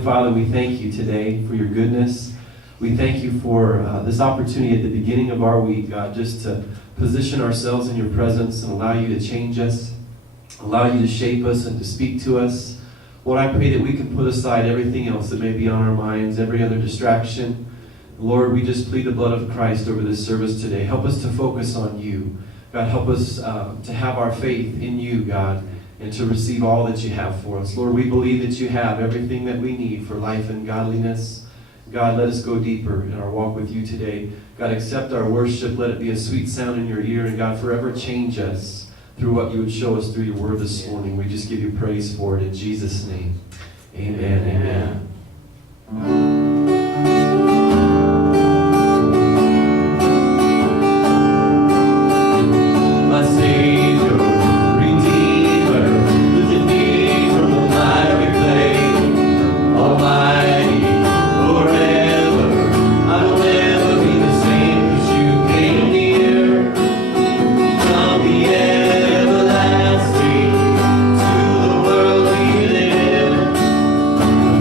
Heavenly Father, we thank you today for your goodness. We thank you for this opportunity at the beginning of our week, God, just to position ourselves in your presence and allow you to change us, allow you to shape us and to speak to us. Lord, I pray that we can put aside everything else that may be on our minds, every other distraction. Lord, we just plead the blood of Christ over this service today. Help us to focus on you. God, help us to have our faith in you, God, and to receive all that you have for us. Lord, we believe that you have everything that we need for life and godliness. God, let us go deeper in our walk with you today. God, accept our worship. Let it be a sweet sound in your ear. And God, forever change us through what you would show us through your word this morning. We just give you praise for it in Jesus' name. Amen. Amen.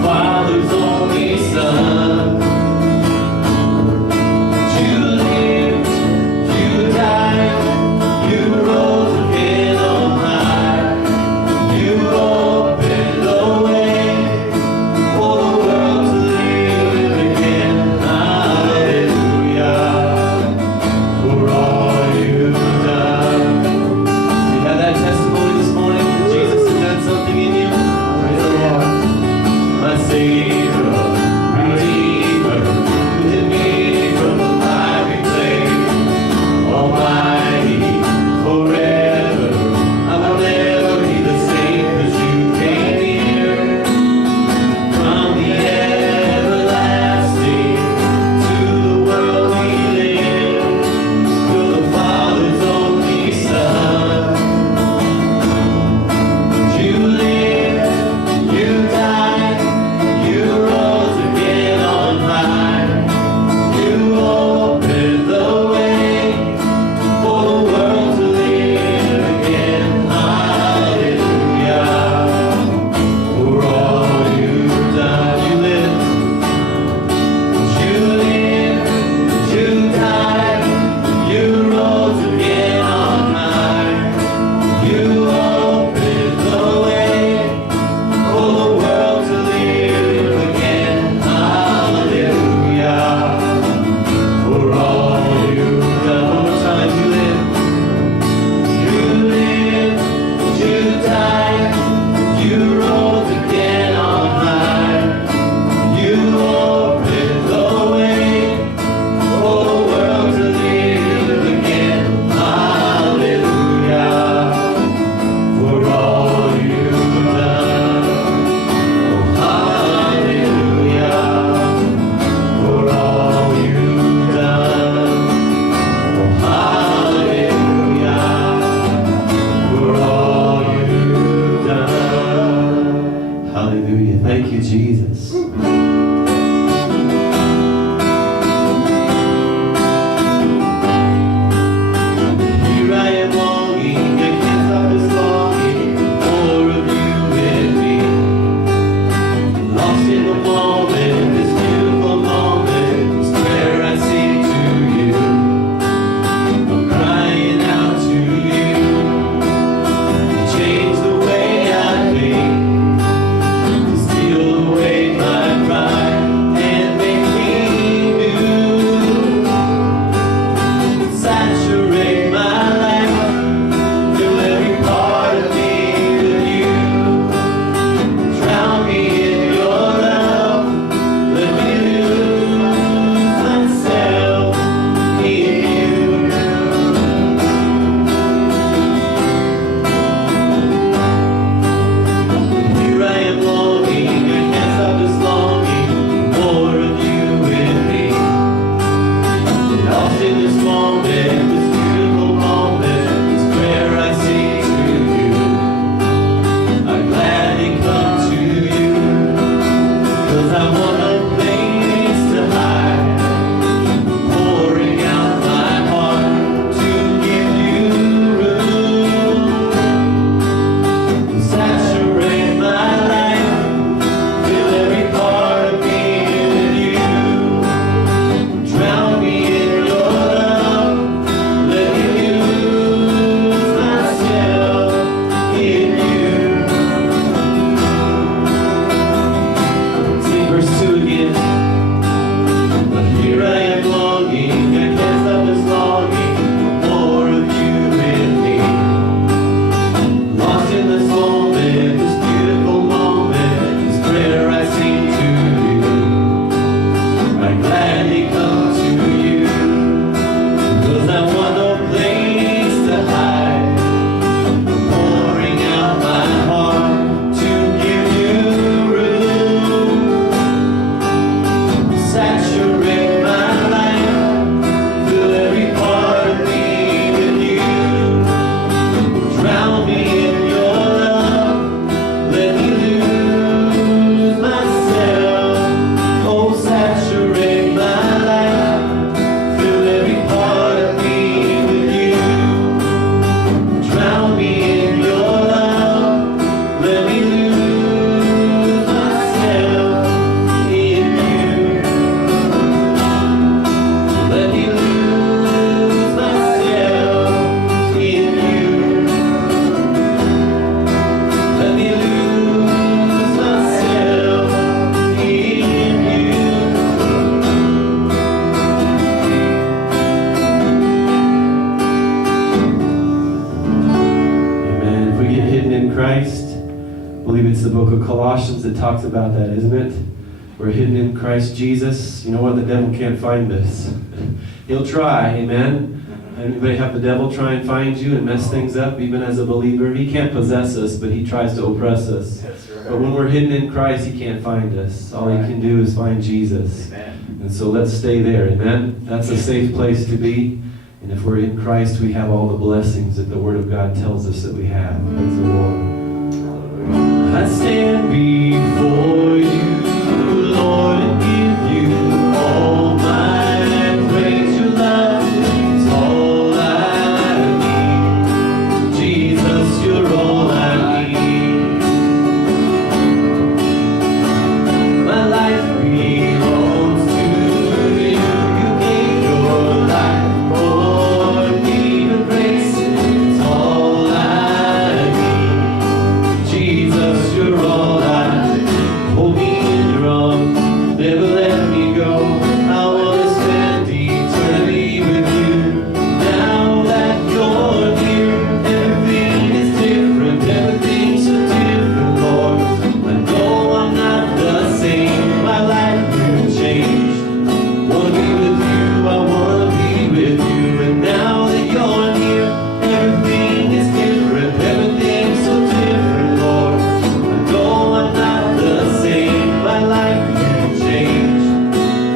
Father's only Son. the book of Colossians that talks about that, isn't it? We're hidden in Christ Jesus. You know what? The devil can't find us. He'll try, amen? Anybody have the devil try and find you and mess things up, even as a believer? He can't possess us, but he tries to oppress us. But when we're hidden in Christ, he can't find us. All he can do is find Jesus. Amen. And so let's stay there, amen? That's a safe place to be. And if we're in Christ, we have all the blessings that the Word of God tells us that we have. Praise the Lord. I stand before you, Lord, and give you all my praise. Your love is all I need. Jesus, you're all I need. My life belongs to you. You gave your life for me. Your grace is all I need. Jesus, you're all I need. Hold me in your arms, never let me go. I want to spend eternity with you. Now that you're here, everything is different, everything's so different, Lord. I know I'm not the same, my life will change. Wanna be with you, I wanna be with you. And now that you're here, everything is different, everything's so different, Lord. I know I'm not the same, my life will change.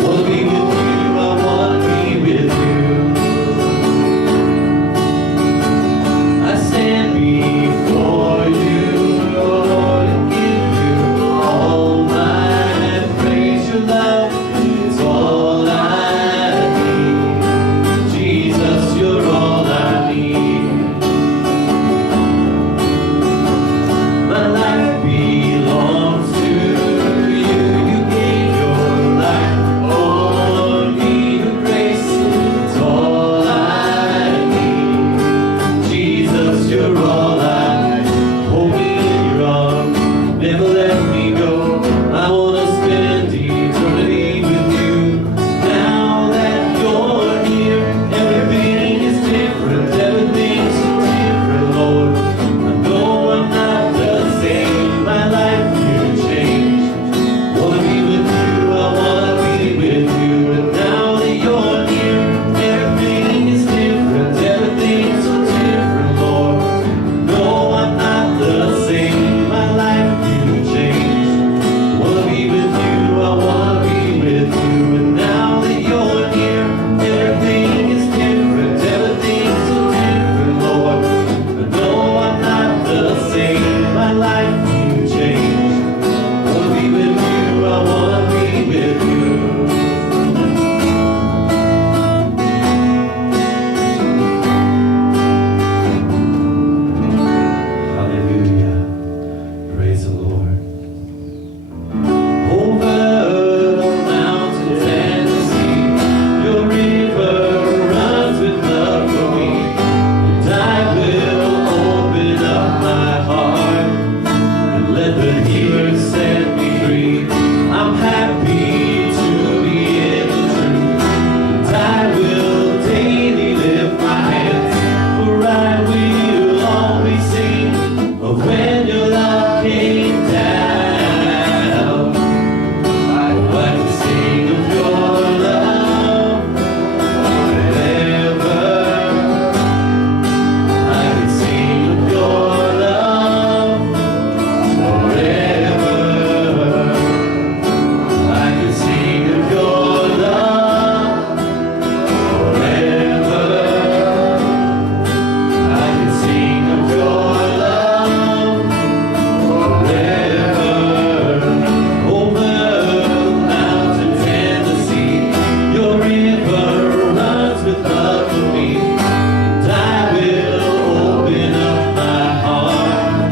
Wanna be with you, I wanna be with you. I stand before you, Lord, and give you all my praise. Your love is all I need. Jesus, you're all I need. My life belongs to you. You gave your life for me. Your grace is all I need. Jesus, you're all I need. Hold me in your arms, never let me go. I wanna spend eternity with you. Now that you're here, everything is different, everything's so different, Lord. I know I'm not the same, my life will change. Wanna be with you, I wanna be with you. And now that you're here, everything is different, everything's so different, Lord. No, I'm not the same, my life will change. Wanna be with you, I wanna be with you. And now that you're here, everything is different, everything's so different, Lord. I know I'm not the same, my life will change. Wanna be with you, I wanna be with you. Hallelujah. Praise the Lord. Over the mountains and the sea, your river runs with love for me. And I will open up my heart and let the healer set me free. I'm happy to be in the truth. And I will daily lift my hands, for I will always sing of when your love came down. I can sing of your love forever. I can sing of your love forever. I can sing of your love forever. I can sing of your love forever. Over the mountains and the sea, your river runs with love for me. And I will open up my heart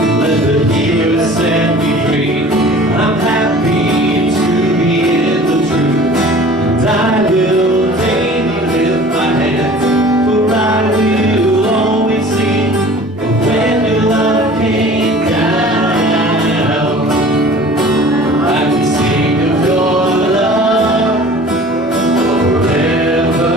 and let the healer set me free. I'm happy to be in the truth. And I will daily lift my hands, for I will always sing of when your love came down. I can sing of your love forever.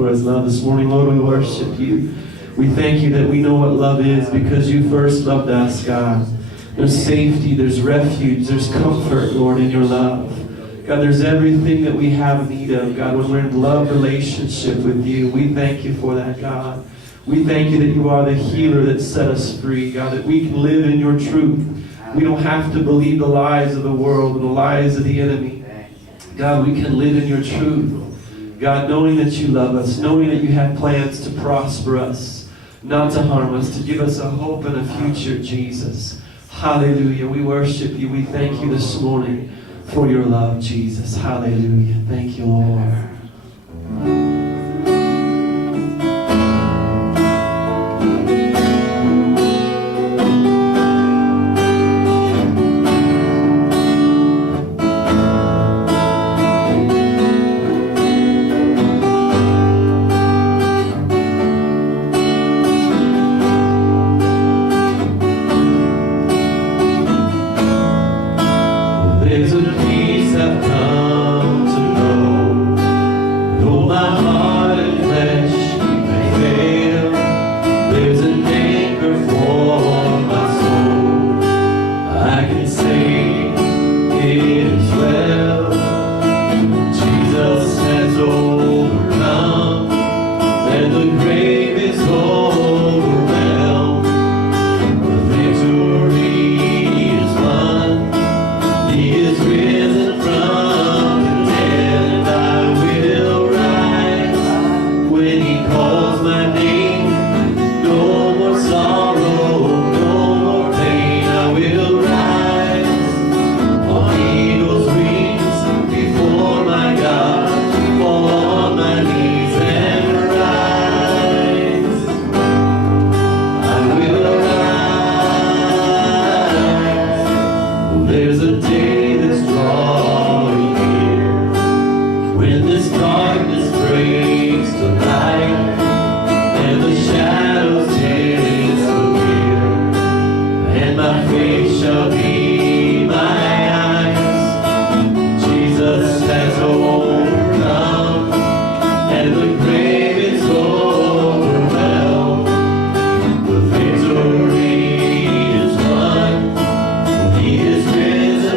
for his love this morning. Lord, we worship you. We thank you that we know what love is because you first loved us, God. There's safety, there's refuge, there's comfort, Lord, in your love. God, there's everything that we have need of, God, when we're in love relationship with you. We thank you for that, God. We thank you that you are the healer that set us free, God, that we can live in your truth. We don't have to believe the lies of the world and the lies of the enemy. God, we can live in your truth. God, knowing that you love us, knowing that you have plans to prosper us, not to harm us, to give us a hope and a future, Jesus. Hallelujah. We worship you. We thank you this morning for your love, Jesus. Hallelujah. Thank you, Lord. There's a peace I've come to know. Though my heart and flesh may fail, there's an anchor for my soul. I can say it is well. Jesus has overcome, and the grave is overwhelmed. The victory is won. He is risen from the dead, and I will rise when he calls my name. No more sorrow, no more pain. I will rise on eagle's wings before my God, fall on my knees and rise. I will rise. There's a day that's drawing near, when this darkness breaks to light, and the shadows disappear, and my face shall be my eyes. Jesus has overcome, and the grave is overwhelmed. The victory is won. He is risen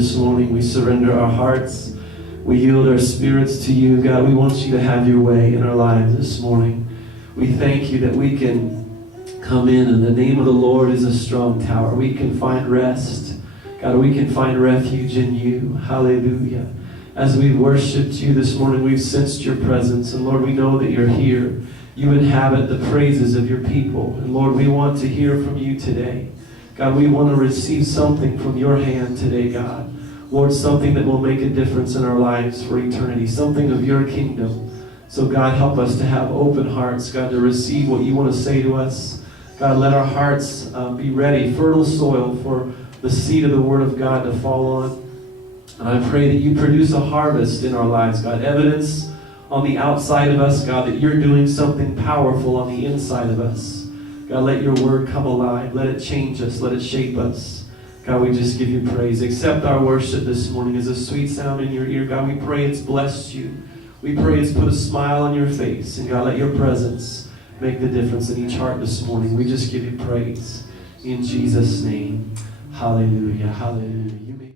this morning. We surrender our hearts. We yield our spirits to you. God, we want you to have your way in our lives this morning. We thank you that we can come in, and the name of the Lord is a strong tower. We can find rest. God, we can find refuge in you. Hallelujah. As we've worshiped you this morning, we've sensed your presence. And Lord, we know that you're here. You inhabit the praises of your people. And Lord, we want to hear from you today. God, we want to receive something from your hand today, God. Lord, something that will make a difference in our lives for eternity. Something of your kingdom. So God, help us to have open hearts, God, to receive what you want to say to us. God, let our hearts be ready, fertile soil for the seed of the word of God to fall on. And I pray that you produce a harvest in our lives, God. Evidence on the outside of us, God, that you're doing something powerful on the inside of us. God, let your word come alive. Let it change us. Let it shape us. God, we just give you praise. Accept our worship this morning as a sweet sound in your ear. God, we pray it's blessed you. We pray it's put a smile on your face. And God, let your presence make the difference in each heart this morning. We just give you praise. In Jesus' name. Hallelujah. Hallelujah. You may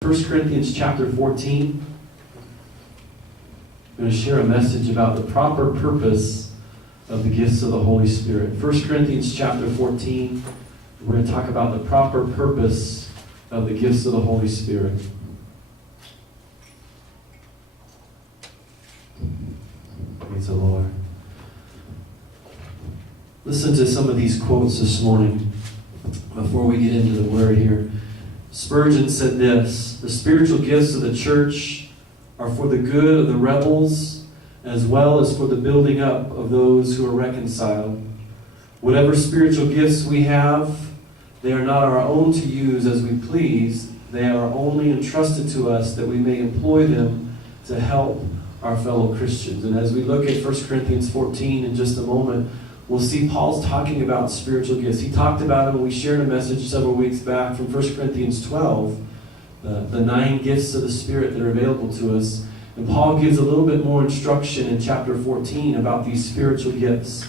1 Corinthians chapter 14. I'm going to share a message about the proper purpose of the gifts of the Holy Spirit. 1 Corinthians chapter 14. We're going to talk about the proper purpose of the gifts of the Holy Spirit. Praise the Lord. Listen to some of these quotes this morning before we get into the word here. Spurgeon said this: "The spiritual gifts of the church are for the good of the rebels as well as for the building up of those who are reconciled. Whatever spiritual gifts we have, they are not our own to use as we please. They are only entrusted to us that we may employ them to help our fellow Christians." And as we look at 1 Corinthians 14 in just a moment, we'll see Paul's talking about spiritual gifts. He talked about them, and we shared a message several weeks back from 1 Corinthians 12, the 9 gifts of the Spirit that are available to us. And Paul gives a little bit more instruction in chapter 14 about these spiritual gifts.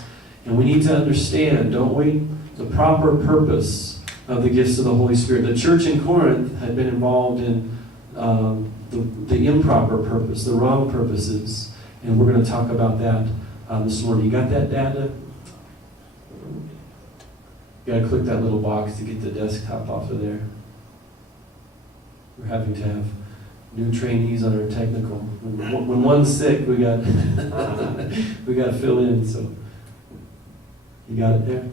And we need to understand, don't we, the proper purpose of the gifts of the Holy Spirit. The church in Corinth had been involved in the improper purpose, the wrong purposes. And we're going to talk about that this morning. You got that data? You got to click that little box to get the desktop off of there. We're having to have new trainees on our technical. When one's sick, we got we got to fill in. So you got it there.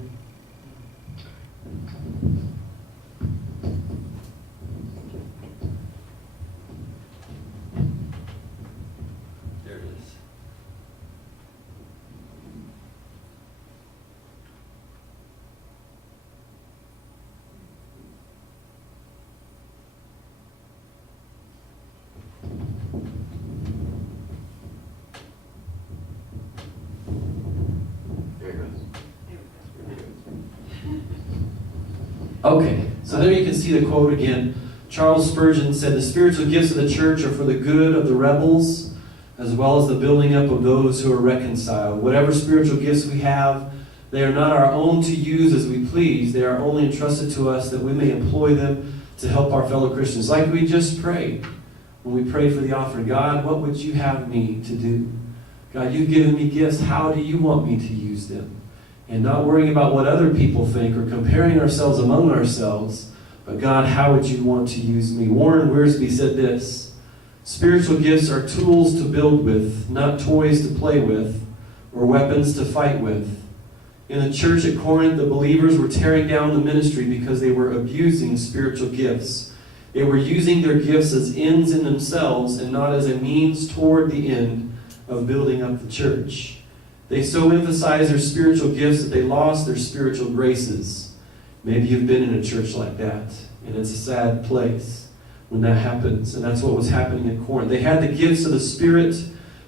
There it is. Okay, so there you can see the quote again. Charles Spurgeon said, "The spiritual gifts of the church are for the good of the rebels, as well as the building up of those who are reconciled. Whatever spiritual gifts we have, they are not our own to use as we please. They are only entrusted to us that we may employ them to help our fellow Christians." Like we just prayed when we prayed for the offering. God, what would you have me to do? God, you've given me gifts. How do you want me to use them? And not worrying about what other people think or comparing ourselves among ourselves, but God, how would you want to use me? Warren Wiersbe said this: "Spiritual gifts are tools to build with, not toys to play with or weapons to fight with." In the church at Corinth, the believers were tearing down the ministry because they were abusing spiritual gifts. They were using their gifts as ends in themselves and not as a means toward the end of building up the church. They so emphasized their spiritual gifts that they lost their spiritual graces. Maybe you've been in a church like that, and it's a sad place when that happens. And that's what was happening in Corinth. They had the gifts of the Spirit,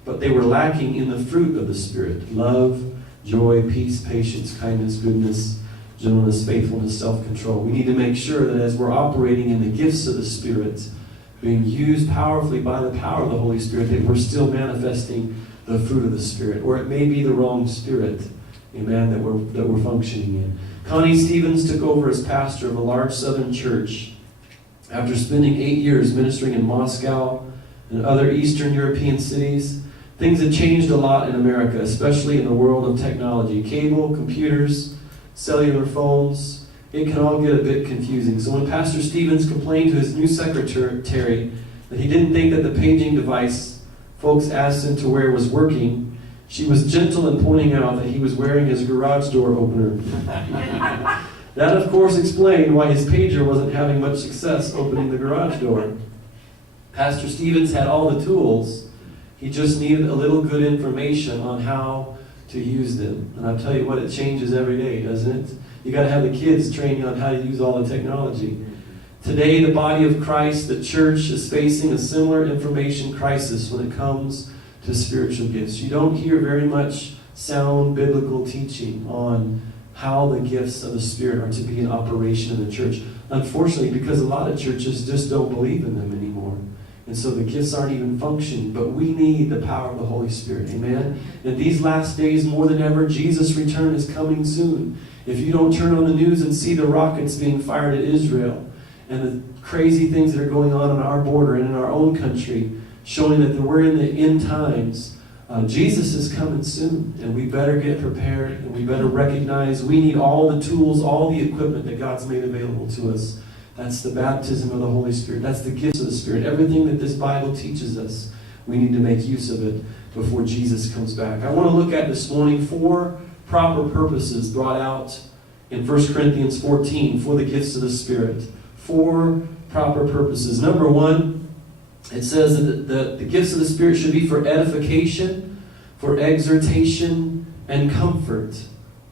but they were lacking in the fruit of the Spirit: love, joy, peace, patience, kindness, goodness, gentleness, faithfulness, self-control. We need to make sure that as we're operating in the gifts of the Spirit, being used powerfully by the power of the Holy Spirit, that we're still manifesting the fruit of the Spirit. Or it may be the wrong spirit amen, that we're functioning in. Connie Stevens took over as pastor of a large southern church after spending 8 years ministering in Moscow and other Eastern European cities. Things have changed a lot in America, especially in the world of technology. Cable, computers, cellular phones, it can all get a bit confusing. So when Pastor Stevens complained to his new secretary that he didn't think that the paging device folks asked him to wear was working, she was gentle in pointing out that he was wearing his garage door opener. That, of course, explained why his pager wasn't having much success opening the garage door. Pastor Stevens had all the tools. He just needed a little good information on how to use them. And I'll tell you what, it changes every day, doesn't it? You got to have the kids training on how to use all the technology. Today, the body of Christ, the church, is facing a similar information crisis when it comes to spiritual gifts. You don't hear very much sound biblical teaching on how the gifts of the Spirit are to be in operation in the church. Unfortunately, because a lot of churches just don't believe in them anymore. And so the gifts aren't even functioning. But we need the power of the Holy Spirit. Amen? In these last days, more than ever, Jesus' return is coming soon. If you don't turn on the news and see the rockets being fired at Israel and the crazy things that are going on our border and in our own country, showing that we're in the end times, Jesus is coming soon, and we better get prepared, and we better recognize we need all the tools, all the equipment that God's made available to us. That's the baptism of the Holy Spirit. That's the gifts of the Spirit. Everything that this Bible teaches us, we need to make use of it before Jesus comes back. I want to look at this morning 4 proper purposes brought out in 1 Corinthians 14 for the gifts of the Spirit. 4 proper purposes. Number 1, it says that the gifts of the Spirit should be for edification, for exhortation, and comfort.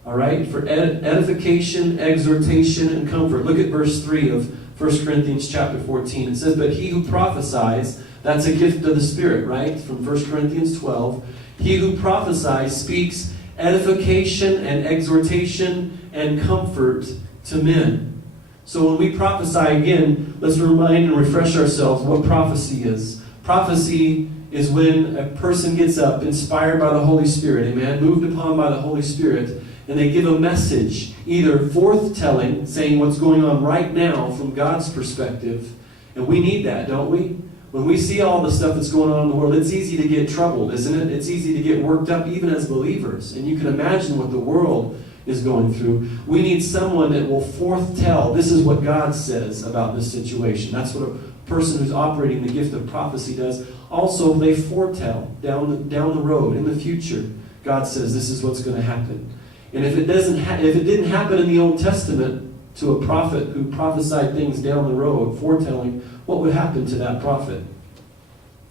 All right? For edification, exhortation, and comfort. Look at verse 3 of 1 Corinthians chapter 14. It says, but he who prophesies, that's a gift of the Spirit, right? From 1 Corinthians 12. He who prophesies speaks edification and exhortation and comfort to men. So when we prophesy, again, let's remind and refresh ourselves what prophecy is. Prophecy is when a person gets up, inspired by the Holy Spirit, amen, moved upon by the Holy Spirit, and they give a message, either forthtelling, saying what's going on right now from God's perspective. And we need that, don't we? When we see all the stuff that's going on in the world, it's easy to get troubled, isn't it? It's easy to get worked up, even as believers. And you can imagine what the world is going through. We need someone that will forthtell, this is what God says about this situation. That's what a person who's operating the gift of prophecy does. Also, they foretell down the road, in the future. God says this is what's going to happen. And if it didn't happen in the Old Testament to a prophet who prophesied things down the road, foretelling, what would happen to that prophet?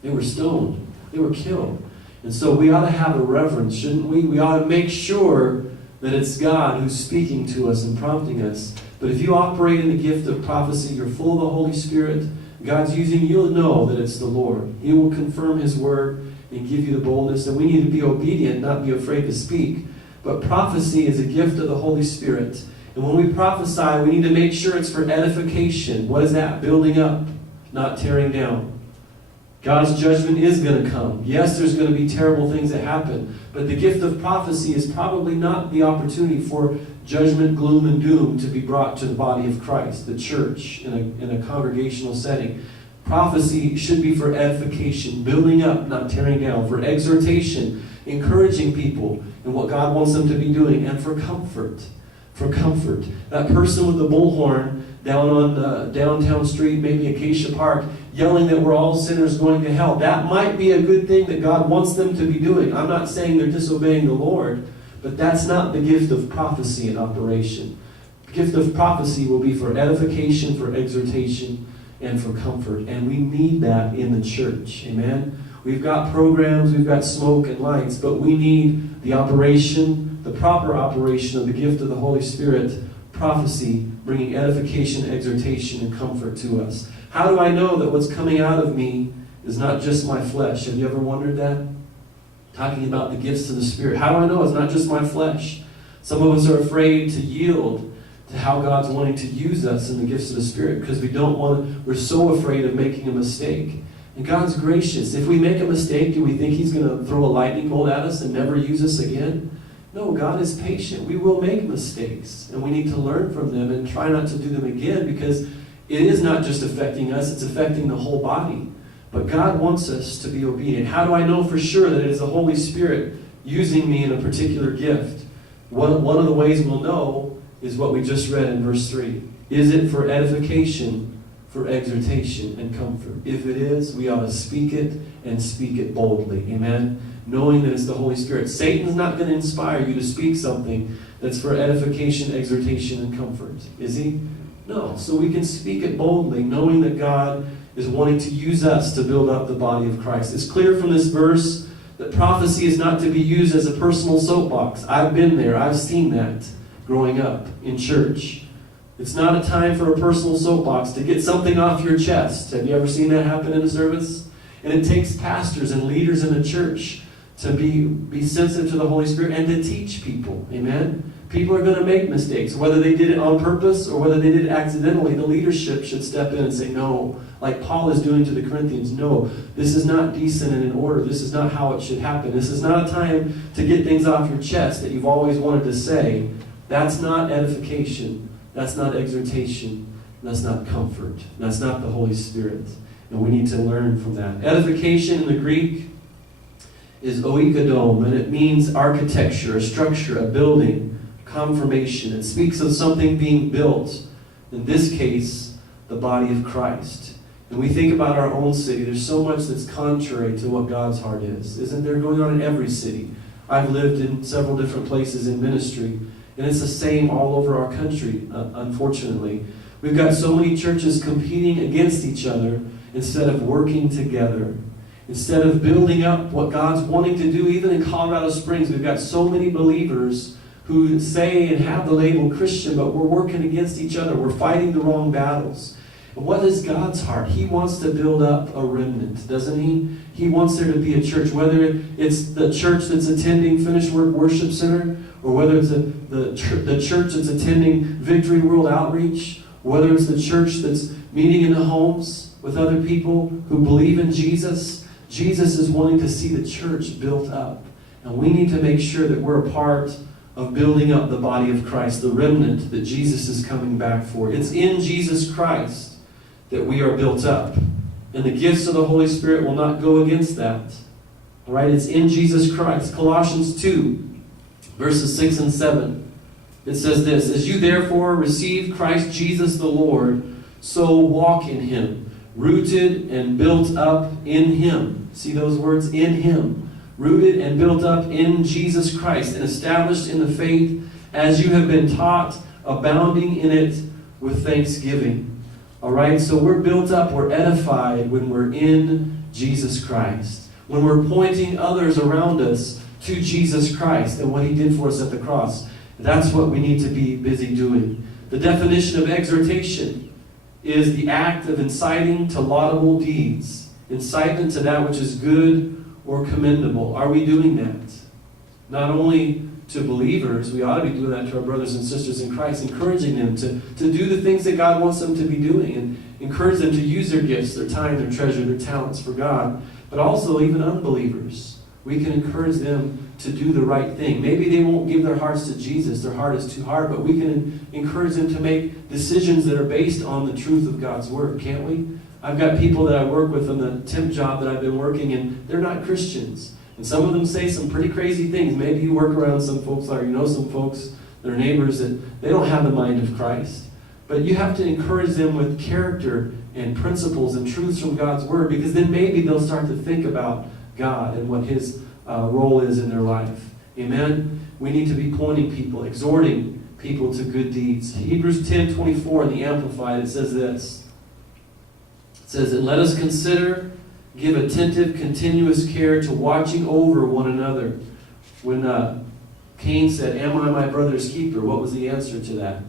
They were stoned. They were killed. And so we ought to have a reverence, shouldn't we? We ought to make sure that it's God who's speaking to us and prompting us. But if you operate in the gift of prophecy, you're full of the Holy Spirit, God's using you, you'll know that it's the Lord. He will confirm His word and give you the boldness. And we need to be obedient, not be afraid to speak. But prophecy is a gift of the Holy Spirit. And when we prophesy, we need to make sure it's for edification. What is that? Building up, not tearing down. God's judgment is going to come. Yes, there's going to be terrible things that happen. But the gift of prophecy is probably not the opportunity for judgment, gloom, and doom to be brought to the body of Christ, the church, in a congregational setting. Prophecy should be for edification, building up, not tearing down, for exhortation, encouraging people in what God wants them to be doing, and for comfort. For comfort. That person with the bullhorn down on the downtown street, maybe Acacia Park, yelling that we're all sinners going to hell. That might be a good thing that God wants them to be doing. I'm not saying they're disobeying the Lord, but that's not the gift of prophecy in operation. The gift of prophecy will be for edification, for exhortation, and for comfort. And we need that in the church. Amen? We've got programs, we've got smoke and lights, but we need the operation, the proper operation of the gift of the Holy Spirit, prophecy, bringing edification, exhortation, and comfort to us. How do I know that what's coming out of me is not just my flesh? Have you ever wondered that? Talking about the gifts of the Spirit. How do I know it's not just my flesh? Some of us are afraid to yield to how God's wanting to use us in the gifts of the Spirit because we're so afraid of making a mistake. And God's gracious. If we make a mistake, do we think He's going to throw a lightning bolt at us and never use us again? No, God is patient. We will make mistakes, and we need to learn from them and try not to do them again, because it is not just affecting us, it's affecting the whole body. But God wants us to be obedient. How do I know for sure that it is the Holy Spirit using me in a particular gift? One of the ways we'll know is what we just read in verse 3. Is it for edification, for exhortation, and comfort? If it is, we ought to speak it and speak it boldly. Amen? Knowing that it's the Holy Spirit. Satan's not going to inspire you to speak something that's for edification, exhortation, and comfort. Is he? No. So we can speak it boldly, knowing that God is wanting to use us to build up the body of Christ. It's clear from this verse that prophecy is not to be used as a personal soapbox. I've been there. I've seen that growing up in church. It's not a time for a personal soapbox to get something off your chest. Have you ever seen that happen in a service? And it takes pastors and leaders in the church to be sensitive to the Holy Spirit and to teach people. Amen? People are going to make mistakes. Whether they did it on purpose or whether they did it accidentally, the leadership should step in and say, no, like Paul is doing to the Corinthians, no, this is not decent and in order. This is not how it should happen. This is not a time to get things off your chest that you've always wanted to say. That's not edification. That's not exhortation. That's not comfort. That's not the Holy Spirit. And we need to learn from that. Edification in the Greek is oikodome, and it means architecture, a structure, a building, confirmation. It speaks of something being built. In this case, the body of Christ. And we think about our own city. There's so much that's contrary to what God's heart is. Isn't there going on in every city? I've lived in several different places in ministry, and it's the same all over our country, unfortunately. We've got so many churches competing against each other instead of working together. Instead of building up what God's wanting to do, even in Colorado Springs, we've got so many believers who say and have the label Christian, but we're working against each other. We're fighting the wrong battles. And what is God's heart? He wants to build up a remnant, doesn't he? He wants there to be a church, whether it's the church that's attending Finished Work Worship Center, or whether it's the church that's attending Victory World Outreach, whether it's the church that's meeting in the homes with other people who believe in Jesus. Jesus is wanting to see the church built up. And we need to make sure that we're a part of building up the body of Christ, the remnant that Jesus is coming back for. It's in Jesus Christ that we are built up. And the gifts of the Holy Spirit will not go against that. All right, it's in Jesus Christ. Colossians 2, verses 6 and 7. It says this, as you therefore receive Christ Jesus the Lord, so walk in him, rooted and built up in him. See those words? In him. Rooted and built up in Jesus Christ, and established in the faith as you have been taught, abounding in it with thanksgiving. All right, so we're built up, we're edified when we're in Jesus Christ. When we're pointing others around us to Jesus Christ and what he did for us at the cross. That's what we need to be busy doing. The definition of exhortation is the act of inciting to laudable deeds. Incitement to that which is good or commendable. Are we doing that? Not only to believers, we ought to be doing that to our brothers and sisters in Christ, encouraging them to do the things that God wants them to be doing, and encourage them to use their gifts, their time, their treasure, their talents for God. But also even unbelievers. We can encourage them to do the right thing. Maybe they won't give their hearts to Jesus. Their heart is too hard. But we can encourage them to make decisions that are based on the truth of God's Word, can't we? I've got people that I work with on the temp job that I've been working in. They're not Christians. And some of them say some pretty crazy things. Maybe you work around some folks, or you know some folks, their neighbors, that they don't have the mind of Christ. But you have to encourage them with character and principles and truths from God's Word, because then maybe they'll start to think about God and what his role is in their life. Amen? We need to be pointing people, exhorting people to good deeds. Hebrews 10:24 in the Amplified, it says this. It says, and let us consider, give attentive, continuous care to watching over one another. When Cain said, am I my brother's keeper? What was the answer to that?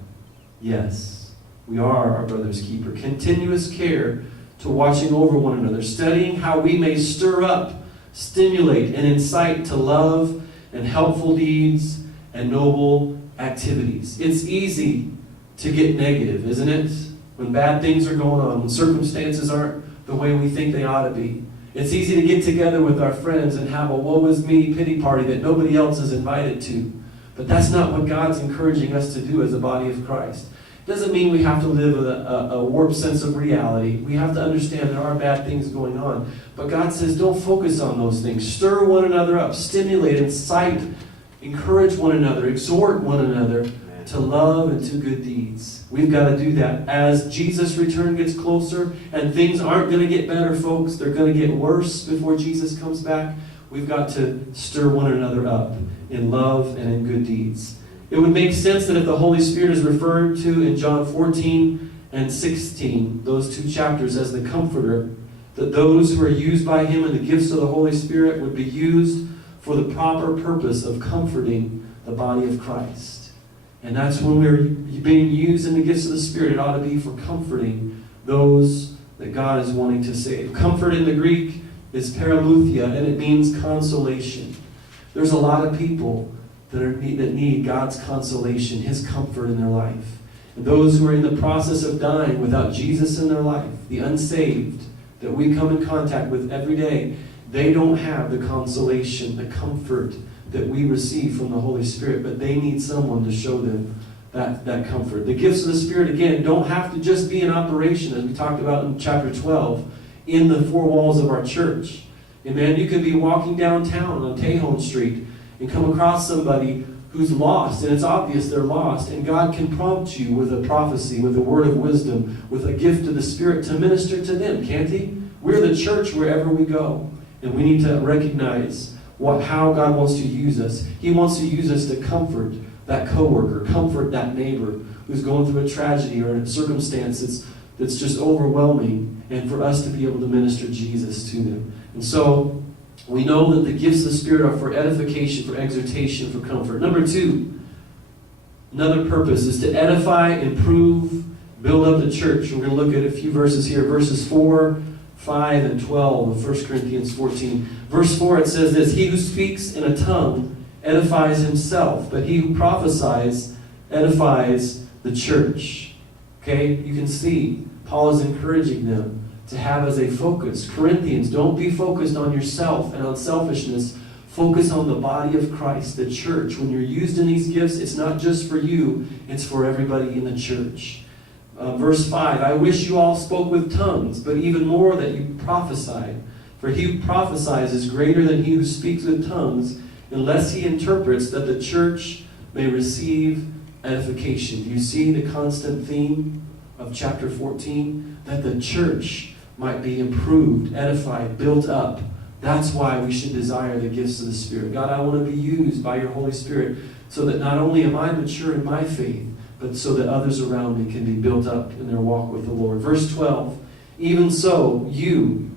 Yes, we are our brother's keeper. Continuous care to watching over one another, studying how we may stir up, stimulate, and incite to love and helpful deeds and noble activities. It's easy to get negative, isn't it? When bad things are going on, when circumstances aren't the way we think they ought to be. It's easy to get together with our friends and have a woe is me pity party that nobody else is invited to. But that's not what God's encouraging us to do as a body of Christ. It doesn't mean we have to live with a warped sense of reality. We have to understand there are bad things going on. But God says, don't focus on those things. Stir one another up. Stimulate, incite, encourage one another. Exhort one another to love and to good deeds. We've got to do that. As Jesus' return gets closer, and things aren't going to get better, folks. They're going to get worse before Jesus comes back. We've got to stir one another up in love and in good deeds. It would make sense that if the Holy Spirit is referred to in John 14 and 16, those two chapters, as the Comforter, that those who are used by Him in the gifts of the Holy Spirit would be used for the proper purpose of comforting the body of Christ. And that's when we're being used in the gifts of the Spirit. It ought to be for comforting those that God is wanting to save. Comfort in the Greek is paraluthia, and it means consolation. There's a lot of people that need God's consolation, His comfort in their life. And those who are in the process of dying without Jesus in their life, the unsaved that we come in contact with every day, they don't have the consolation, the comfort that we receive from the Holy Spirit, but they need someone to show them that comfort. The gifts of the Spirit, again, don't have to just be in operation, as we talked about in chapter 12, in the four walls of our church. Amen. You could be walking downtown on Tejon Street and come across somebody who's lost, and it's obvious they're lost, and God can prompt you with a prophecy, with a word of wisdom, with a gift of the Spirit to minister to them, can't He? We're the church wherever we go, and we need to recognize how God wants to use us. He wants to use us to comfort that coworker, comfort that neighbor who's going through a tragedy or a circumstance that's just overwhelming, and for us to be able to minister Jesus to them. And so, we know that the gifts of the Spirit are for edification, for exhortation, for comfort. Number 2, another purpose is to edify, improve, build up the church. We're going to look at a few verses here. Verses 4, 5, and 12 of 1 Corinthians 14. Verse 4, it says this: He who speaks in a tongue edifies himself, but he who prophesies edifies the church. Okay? You can see Paul is encouraging them to have as a focus. Corinthians, don't be focused on yourself and on selfishness. Focus on the body of Christ, the church. When you're used in these gifts, it's not just for you, it's for everybody in the church. Verse 5, I wish you all spoke with tongues, but even more that you prophesied. For he who prophesies is greater than he who speaks with tongues, unless he interprets, that the church may receive edification. Do you see the constant theme of chapter 14? That the church might be improved, edified, built up. That's why we should desire the gifts of the Spirit. God, I want to be used by your Holy Spirit so that not only am I mature in my faith, but so that others around me can be built up in their walk with the Lord. Verse 12, even so, you,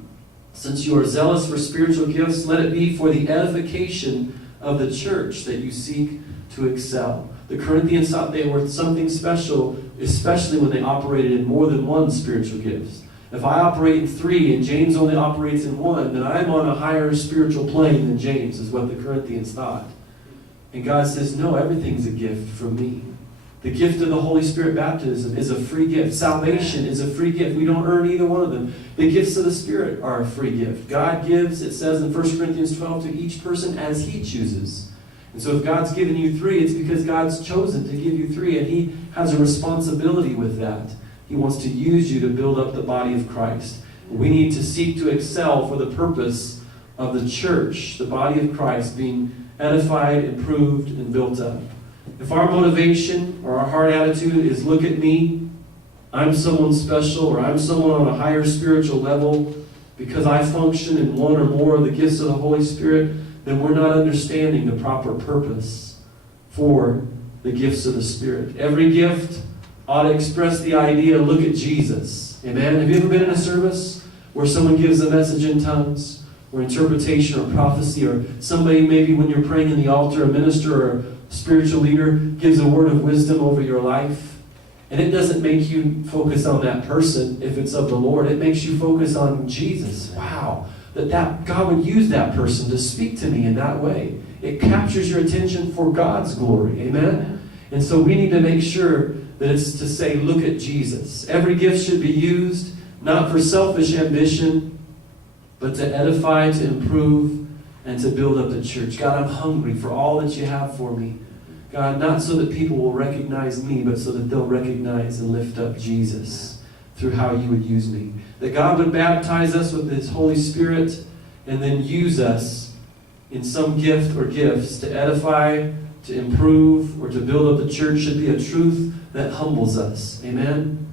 since you are zealous for spiritual gifts, let it be for the edification of the church that you seek to excel. The Corinthians thought they were something special, especially when they operated in more than one spiritual gifts. If I operate in 3 and James only operates in 1, then I'm on a higher spiritual plane than James, is what the Corinthians thought. And God says, no, everything's a gift from me. The gift of the Holy Spirit baptism is a free gift. Salvation is a free gift. We don't earn either one of them. The gifts of the Spirit are a free gift. God gives, it says in 1 Corinthians 12, to each person as He chooses. And so if God's given you 3, it's because God's chosen to give you 3, and He has a responsibility with that. He wants to use you to build up the body of Christ. We need to seek to excel for the purpose of the church, the body of Christ, being edified, improved, and built up. If our motivation or our heart attitude is, look at me, I'm someone special, or I'm someone on a higher spiritual level because I function in one or more of the gifts of the Holy Spirit, then we're not understanding the proper purpose for the gifts of the Spirit. Every gift ought to express the idea, look at Jesus. Amen? Have you ever been in a service where someone gives a message in tongues, or interpretation, or prophecy, or somebody maybe when you're praying in the altar, a minister or a spiritual leader gives a word of wisdom over your life, and it doesn't make you focus on that person if it's of the Lord. It makes you focus on Jesus. Wow, that God would use that person to speak to me in that way. It captures your attention for God's glory. Amen? And so we need to make sure that it's to say, look at Jesus. Every gift should be used not for selfish ambition, but to edify, to improve, and to build up the church. God, I'm hungry for all that you have for me. God, not so that people will recognize me, but so that they'll recognize and lift up Jesus through how you would use me. That God would baptize us with His Holy Spirit and then use us in some gift or gifts to edify, to improve, or to build up the church should be a truth that humbles us. Amen?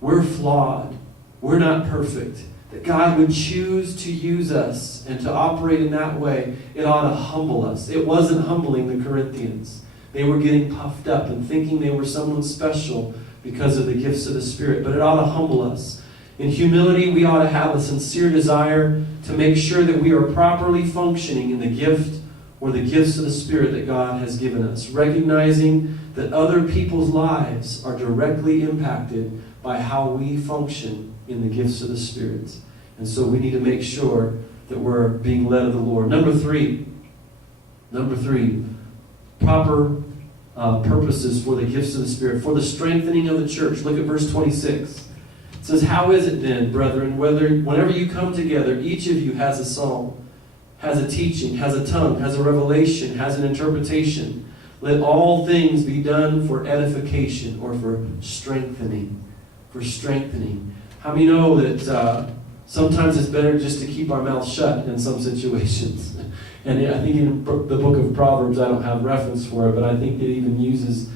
We're flawed. We're not perfect. That God would choose to use us and to operate in that way, it ought to humble us. It wasn't humbling the Corinthians. They were getting puffed up and thinking they were someone special because of the gifts of the Spirit. But it ought to humble us. In humility, we ought to have a sincere desire to make sure that we are properly functioning in the gift or the gifts of the Spirit that God has given us, recognizing that other people's lives are directly impacted by how we function in the gifts of the Spirit. And so we need to make sure that we're being led of the Lord. Number three, proper purposes for the gifts of the Spirit, for the strengthening of the church. Look at verse 26. It says, "How is it then, brethren, whenever you come together, each of you has a psalm, has a teaching, has a tongue, has a revelation, has an interpretation. Let all things be done for edification," or for strengthening. For strengthening. How many know that sometimes it's better just to keep our mouth shut in some situations? And I think in the book of Proverbs, I don't have reference for it, but I think it even uses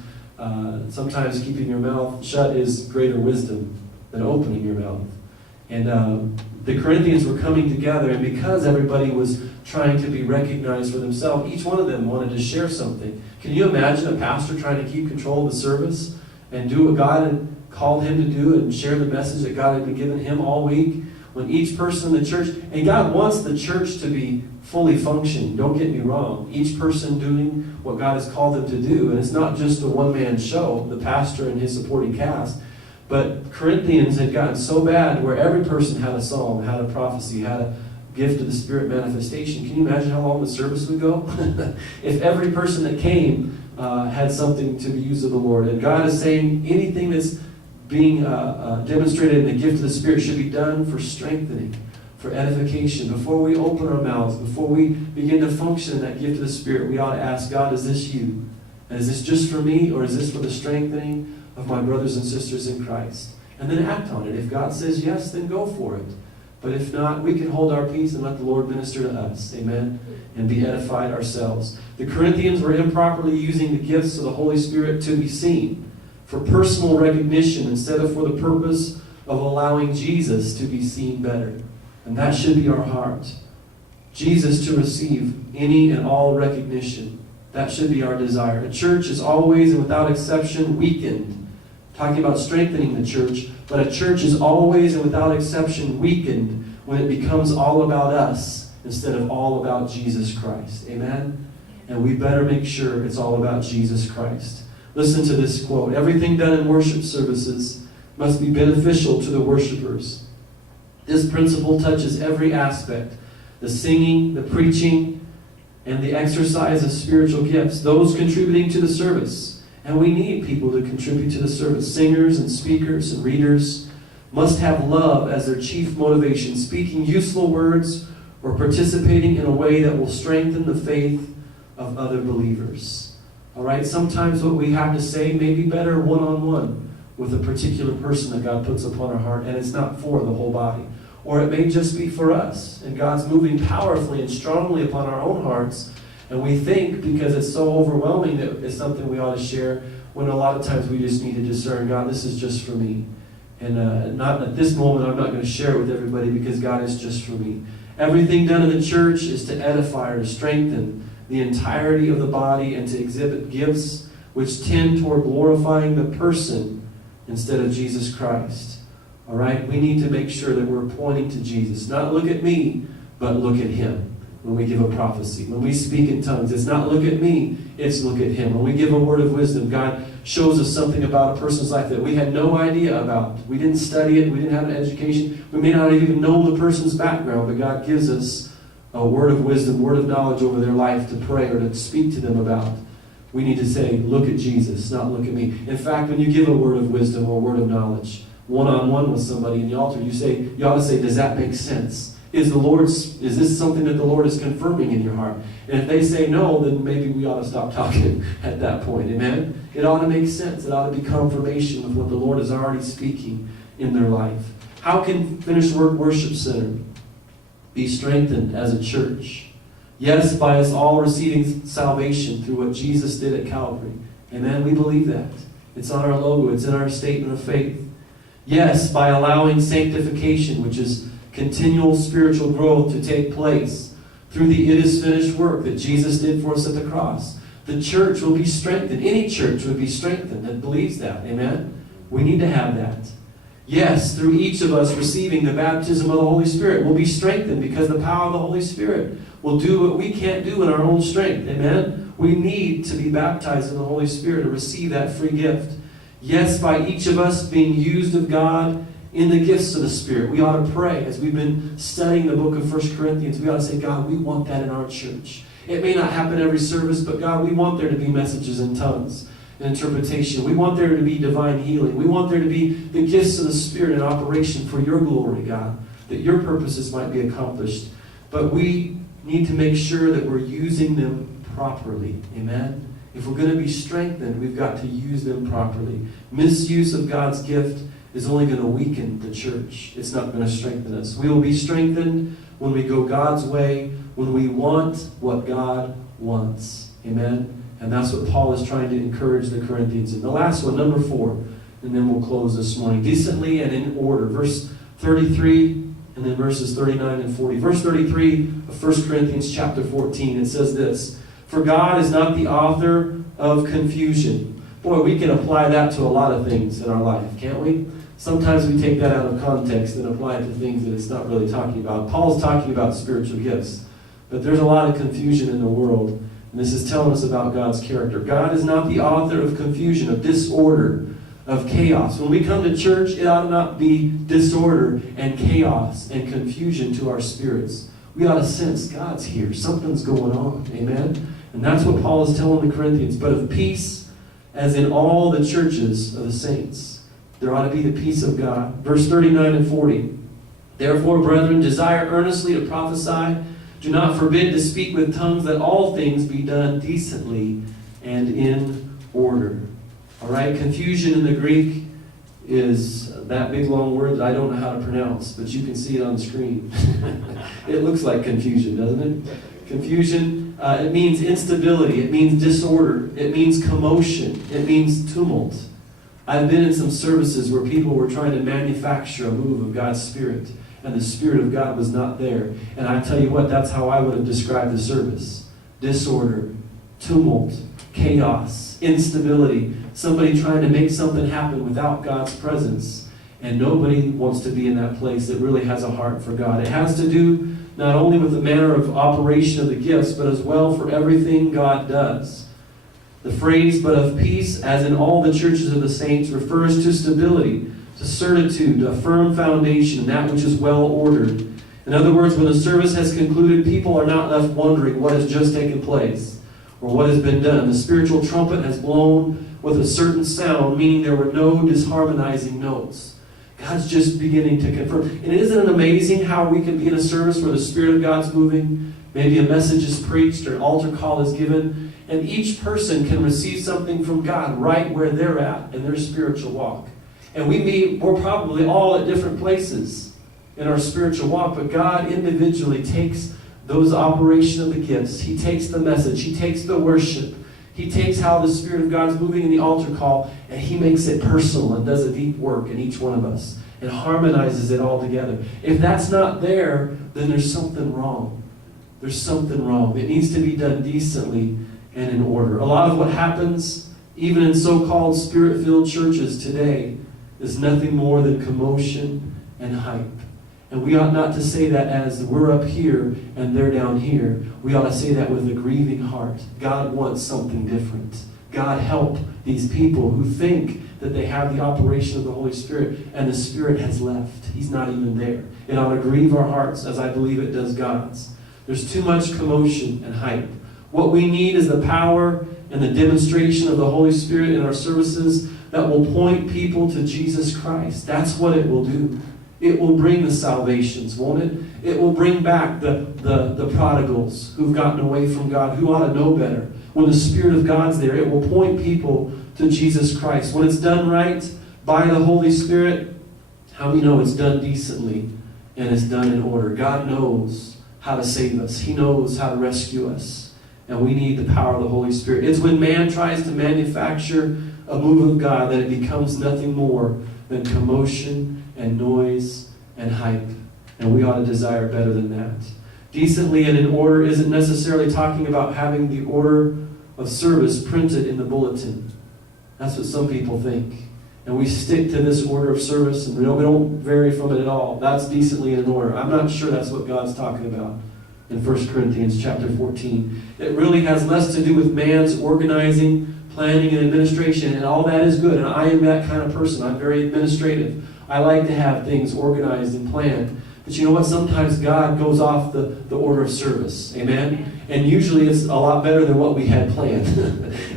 sometimes keeping your mouth shut is greater wisdom than opening your mouth. And the Corinthians were coming together, and because everybody was trying to be recognized for themselves, each one of them wanted to share something. Can you imagine a pastor trying to keep control of the service and do what God had called him to do and share the message that God had been giving him all week? When each person in the church, and God wants the church to be fully functioning, don't get me wrong. Each person doing what God has called them to do. And it's not just a one-man show, the pastor and his supporting cast. But Corinthians had gotten so bad where every person had a psalm, had a prophecy, had a gift of the Spirit manifestation. Can you imagine how long the service would go? If every person that came had something to be used of the Lord. And God is saying anything that's being demonstrated in the gift of the Spirit should be done for strengthening, for edification. Before we open our mouths, before we begin to function in that gift of the Spirit, we ought to ask God, is this you? And is this just for me, or is this for the strengthening of my brothers and sisters in Christ? And then act on it. If God says yes, then go for it. But if not, we can hold our peace and let the Lord minister to us. Amen? And be edified ourselves. The Corinthians were improperly using the gifts of the Holy Spirit to be seen, for personal recognition instead of for the purpose of allowing Jesus to be seen better. And that should be our heart. Jesus to receive any and all recognition. That should be our desire. A church is always and without exception weakened. Talking about strengthening the church, but a church is always and without exception weakened when it becomes all about us instead of all about Jesus Christ. Amen? And we better make sure it's all about Jesus Christ. Listen to this quote. "Everything done in worship services must be beneficial to the worshipers. This principle touches every aspect, the singing, the preaching, and the exercise of spiritual gifts, those contributing to the service." And we need people to contribute to the service. Singers and speakers and readers must have love as their chief motivation, speaking useful words or participating in a way that will strengthen the faith of other believers. All right? Sometimes what we have to say may be better one-on-one with a particular person that God puts upon our heart, and it's not for the whole body. Or it may just be for us, and God's moving powerfully and strongly upon our own hearts, and we think because it's so overwhelming that it's something we ought to share, when a lot of times we just need to discern, God, this is just for me. And not at this moment, I'm not going to share it with everybody because God is just for me. Everything done in the church is to edify or to strengthen the entirety of the body and to exhibit gifts which tend toward glorifying the person instead of Jesus Christ. All right? We need to make sure that we're pointing to Jesus. Not look at me, but look at Him. When we give a prophecy, when we speak in tongues, it's not look at me, it's look at Him. When we give a word of wisdom, God shows us something about a person's life that we had no idea about. We didn't study it, we didn't have an education, we may not even know the person's background, but God gives us a word of wisdom, word of knowledge over their life to pray or to speak to them about. We need to say, look at Jesus, not look at me. In fact, when you give a word of wisdom or a word of knowledge, one-on-one with somebody in the altar, you ought to say, does that make sense? Is this something that the Lord is confirming in your heart? And if they say no, then maybe we ought to stop talking at that point. Amen? It ought to make sense. It ought to be confirmation with what the Lord is already speaking in their life. How can Finished Work Worship Center be strengthened as a church? Yes, by us all receiving salvation through what Jesus did at Calvary. Amen? We believe that. It's on our logo. It's in our statement of faith. Yes, by allowing sanctification, which is continual spiritual growth, to take place through the it is finished work that Jesus did for us at the cross. The church will be strengthened. Any church would be strengthened that believes that. Amen? We need to have that. Yes, through each of us receiving the baptism of the Holy Spirit, we'll be strengthened because the power of the Holy Spirit will do what we can't do in our own strength. Amen? We need to be baptized in the Holy Spirit to receive that free gift. Yes, by each of us being used of God in the gifts of the Spirit. We ought to pray. As we've been studying the book of 1 Corinthians, we ought to say, God, we want that in our church. It may not happen every service, but God, we want there to be messages in tongues and interpretation. We want there to be divine healing. We want there to be the gifts of the Spirit in operation for your glory, God, that your purposes might be accomplished. But we need to make sure that we're using them properly. Amen? If we're going to be strengthened, we've got to use them properly. Misuse of God's gift is only going to weaken the church. It's not going to strengthen us. We will be strengthened when we go God's way, when we want what God wants. Amen? And that's what Paul is trying to encourage the Corinthians in. The last one, number 4, and then we'll close this morning. Decently and in order. Verse 33, and then verses 39 and 40. Verse 33 of 1 Corinthians chapter 14, it says this, "For God is not the author of confusion." Boy, we can apply that to a lot of things in our life, can't we? Sometimes we take that out of context and apply it to things that it's not really talking about. Paul's talking about spiritual gifts, but there's a lot of confusion in the world, and this is telling us about God's character. God is not the author of confusion, of disorder, of chaos. When we come to church, it ought to not be disorder and chaos and confusion to our spirits. We ought to sense God's here. Something's going on. Amen? And that's what Paul is telling the Corinthians. But of peace, as in all the churches of the saints. There ought to be the peace of God. Verse 39 and 40. "Therefore, brethren, desire earnestly to prophesy. Do not forbid to speak with tongues, that all things be done decently and in order." All right? Confusion in the Greek is that big long word that I don't know how to pronounce, but you can see it on the screen. It looks like confusion, doesn't it? Confusion, it means instability. It means disorder. It means commotion. It means tumult. I've been in some services where people were trying to manufacture a move of God's Spirit, and the Spirit of God was not there. And I tell you what, that's how I would have described the service. Disorder, tumult, chaos, instability, somebody trying to make something happen without God's presence. And nobody wants to be in that place that really has a heart for God. It has to do not only with the manner of operation of the gifts, but as well for everything God does. The phrase, "but of peace, as in all the churches of the saints," refers to stability, to certitude, to a firm foundation, that which is well ordered. In other words, when the service has concluded, people are not left wondering what has just taken place or what has been done. The spiritual trumpet has blown with a certain sound, meaning there were no disharmonizing notes. God's just beginning to confirm. And isn't it amazing how we can be in a service where the Spirit of God's moving? Maybe a message is preached or an altar call is given, and each person can receive something from God right where they're at in their spiritual walk. And we're probably all at different places in our spiritual walk, but God individually takes those operation of the gifts. He takes the message. He takes the worship. He takes how the Spirit of God is moving in the altar call, and He makes it personal and does a deep work in each one of us and harmonizes it all together. If that's not there, then there's something wrong. There's something wrong. It needs to be done decently and in order. A lot of what happens, even in so-called Spirit-filled churches today, is nothing more than commotion and hype. And we ought not to say that as we're up here and they're down here. We ought to say that with a grieving heart. God wants something different. God, help these people who think that they have the operation of the Holy Spirit and the Spirit has left. He's not even there. It ought to grieve our hearts as I believe it does God's. There's too much commotion and hype. What we need is the power and the demonstration of the Holy Spirit in our services that will point people to Jesus Christ. That's what it will do. it will bring the salvations, won't it? It will bring back the prodigals who've gotten away from God, who ought to know better. When the Spirit of God's there, it will point people to Jesus Christ. When it's done right by the Holy Spirit, how do we know it's done decently and it's done in order? God knows how to save us. He knows how to rescue us. And we need the power of the Holy Spirit. It's when man tries to manufacture a move of God that it becomes nothing more than commotion and noise and hype. And we ought to desire better than that. Decently and in order isn't necessarily talking about having the order of service printed in the bulletin. That's what some people think. And we stick to this order of service and we don't vary from it at all. That's decently and in order. I'm not sure that's what God's talking about in 1 Corinthians chapter 14. It really has less to do with man's organizing, planning, and administration, and all that is good. And I am that kind of person. I'm very administrative. I like to have things organized and planned. But you know what? Sometimes God goes off the order of service. Amen? And usually it's a lot better than what we had planned.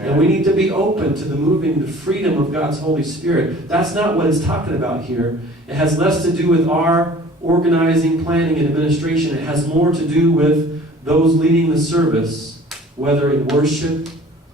And we need to be open to the moving, the freedom of God's Holy Spirit. That's not what it's talking about here. It has less to do with our organizing, planning, and administration. It has more to do with those leading the service, whether in worship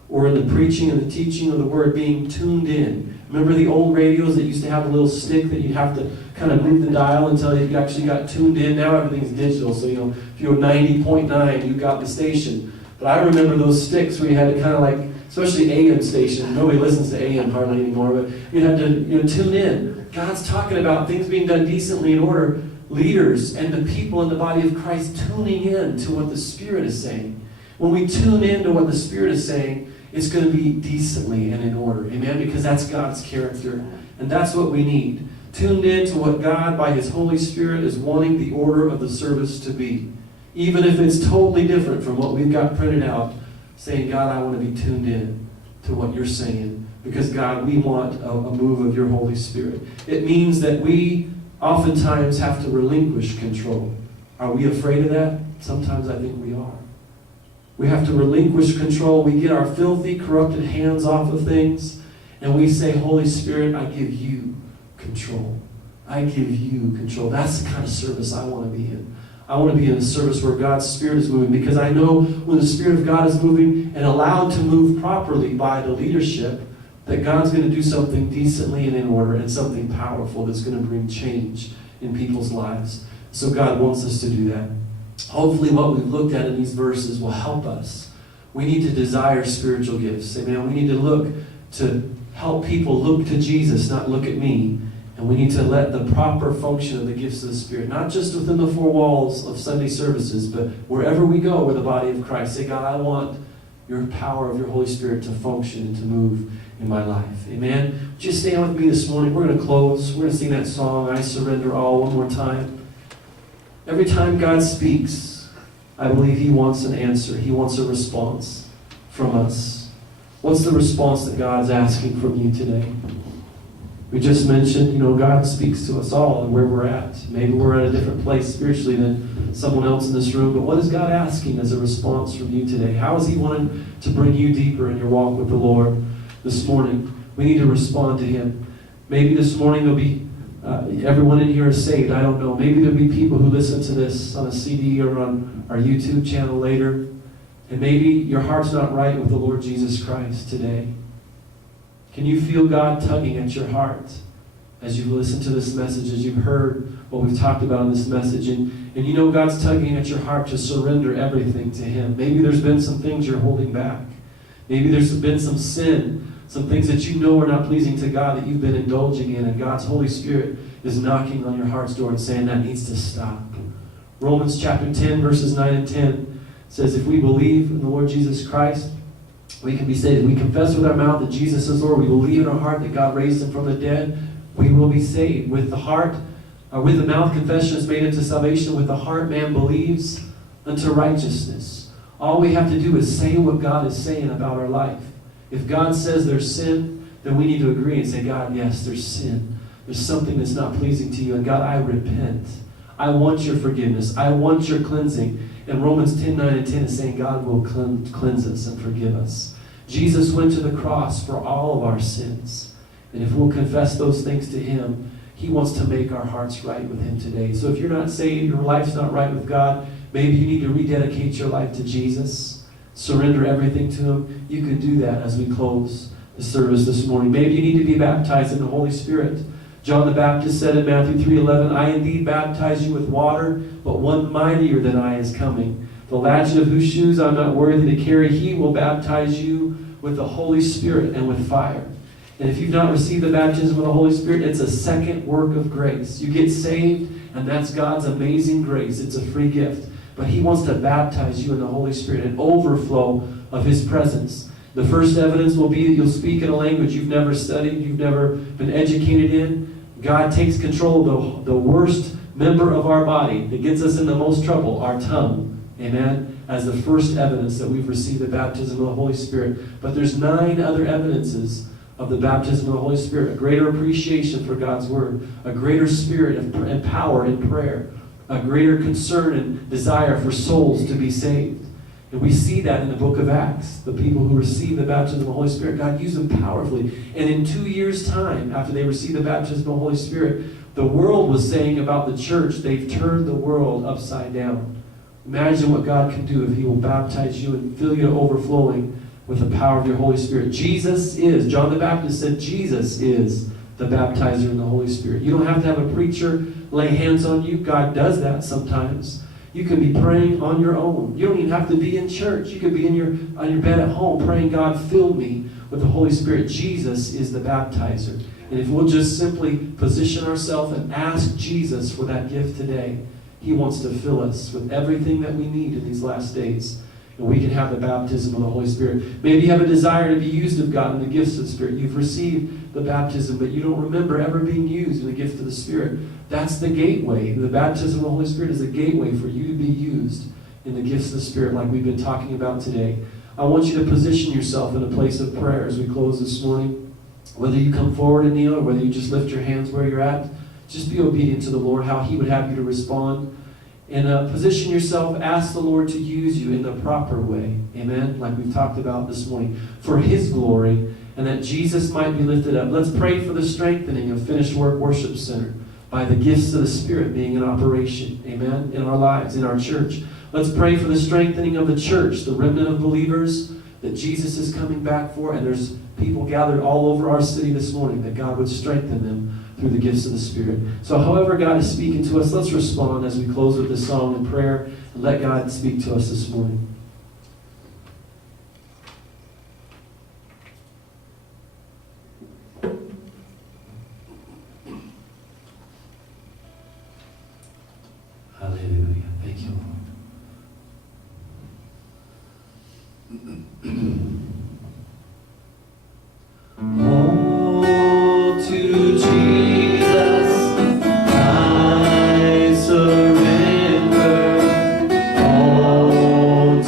or in the preaching and the teaching of the Word, being tuned in. Remember the old radios that used to have a little stick that you have to kind of move the dial until you actually got tuned in? Now everything's digital, so if you were 90.9, you got the station. But I remember those sticks where you had to kind of like, especially AM stations, nobody listens to AM hardly anymore, but you had to tune in. God's talking about things being done decently in order. Leaders and the people in the body of Christ tuning in to what the Spirit is saying. When we tune in to what the Spirit is saying, it's going to be decently and in order. Amen? Because that's God's character. And that's what we need. Tuned in to what God, by His Holy Spirit, is wanting the order of the service to be. Even if it's totally different from what we've got printed out. Saying, God, I want to be tuned in to what you're saying. Because, God, we want a move of your Holy Spirit. It means that we oftentimes have to relinquish control. Are we afraid of that? Sometimes I think we are. We have to relinquish control. We get our filthy, corrupted hands off of things, and we say, Holy Spirit, I give you control. I give you control. That's the kind of service I want to be in. I want to be in a service where God's Spirit is moving, because I know when the Spirit of God is moving and allowed to move properly by the leadership, that God's going to do something decently and in order and something powerful that's going to bring change in people's lives. So God wants us to do that. Hopefully what we've looked at in these verses will help us. We need to desire spiritual gifts. Amen. We need to look to help people look to Jesus, not look at me. And we need to let the proper function of the gifts of the Spirit, not just within the four walls of Sunday services, but wherever we go, we're the body of Christ. Say, God, I want your power of your Holy Spirit to function and to move in my life. Amen. Just stand with me this morning. We're going to close. We're going to sing that song, I Surrender All, one more time. Every time God speaks, I believe He wants an answer. He wants a response from us. What's the response that God's asking from you today? We just mentioned, God speaks to us all and where we're at. Maybe we're at a different place spiritually than someone else in this room, but what is God asking as a response from you today? How is He wanting to bring you deeper in your walk with the Lord this morning? We need to respond to Him. Maybe this morning there'll be everyone in here is saved. I don't know. Maybe there'll be people who listen to this on a CD or on our YouTube channel later. And maybe your heart's not right with the Lord Jesus Christ today. Can you feel God tugging at your heart as you've listened to this message, as you've heard what we've talked about in this message? And God's tugging at your heart to surrender everything to Him. Maybe there's been some things you're holding back. Maybe there's been some sin, some things that you know are not pleasing to God that you've been indulging in, and God's Holy Spirit is knocking on your heart's door and saying that needs to stop. Romans chapter 10, verses 9 and 10 says, if we believe in the Lord Jesus Christ, we can be saved. If we confess with our mouth that Jesus is Lord, we believe in our heart that God raised Him from the dead, we will be saved. With the mouth confession is made unto salvation. With the heart man believes unto righteousness. All we have to do is say what God is saying about our life. If God says there's sin, then we need to agree and say, God, yes, there's sin. There's something that's not pleasing to you. And God, I repent. I want your forgiveness. I want your cleansing. And Romans 10, 9 and 10 is saying God will cleanse us and forgive us. Jesus went to the cross for all of our sins. And if we'll confess those things to Him, He wants to make our hearts right with Him today. So if you're not saved, your life's not right with God, maybe you need to rededicate your life to Jesus, surrender everything to Him. You can do that as we close the service this morning. Maybe you need to be baptized in the Holy Spirit. John the Baptist said in Matthew 3:11, I indeed baptize you with water, but one mightier than I is coming, the latchet of whose shoes I'm not worthy to carry. He will baptize you with the Holy Spirit and with fire. And if you've not received the baptism of the Holy Spirit, it's a second work of grace. You get saved, and that's God's amazing grace. It's a free gift. But He wants to baptize you in the Holy Spirit, an overflow of His presence. The first evidence will be that you'll speak in a language you've never studied, you've never been educated in. God takes control of the worst member of our body that gets us in the most trouble, our tongue. Amen? As the first evidence that we've received the baptism of the Holy Spirit. But there's 9 other evidences of the baptism of the Holy Spirit. A greater appreciation for God's Word. A greater spirit and power in prayer. A greater concern and desire for souls to be saved. And we see that in the book of Acts. The people who received the baptism of the Holy Spirit, God used them powerfully. And in 2 years' time, after they received the baptism of the Holy Spirit, the world was saying about the church, they've turned the world upside down. Imagine what God can do if He will baptize you and fill you to overflowing with the power of your Holy Spirit. Jesus is, John the Baptist said, Jesus is the baptizer in the Holy Spirit. You don't have to have a preacher lay hands on you. God does that sometimes. You can be praying on your own. You don't even have to be in church. You could be on your bed at home praying, God, fill me with the Holy Spirit. Jesus is the baptizer. And if we'll just simply position ourselves and ask Jesus for that gift today, He wants to fill us with everything that we need in these last days. And we can have the baptism of the Holy Spirit. Maybe you have a desire to be used of God in the gifts of the Spirit. You've received the baptism, but you don't remember ever being used in the gift of the Spirit. That's the gateway. The baptism of the Holy Spirit is a gateway for you to be used in the gifts of the Spirit like we've been talking about today. I want you to position yourself in a place of prayer as we close this morning. Whether you come forward and kneel or whether you just lift your hands where you're at, just be obedient to the Lord, how He would have you to respond. And position yourself, ask the Lord to use you in the proper way. Amen? Like we've talked about this morning. For His glory, and that Jesus might be lifted up. Let's pray for the strengthening of Finished Work Worship Center by the gifts of the Spirit being in operation. Amen? In our lives, in our church. Let's pray for the strengthening of the church, the remnant of believers that Jesus is coming back for. And there's people gathered all over our city this morning that God would strengthen them through the gifts of the Spirit. So however God is speaking to us, let's respond as we close with this song in prayer and let God speak to us this morning. Hallelujah. Thank you, Lord. Oh, to Jesus I surrender. All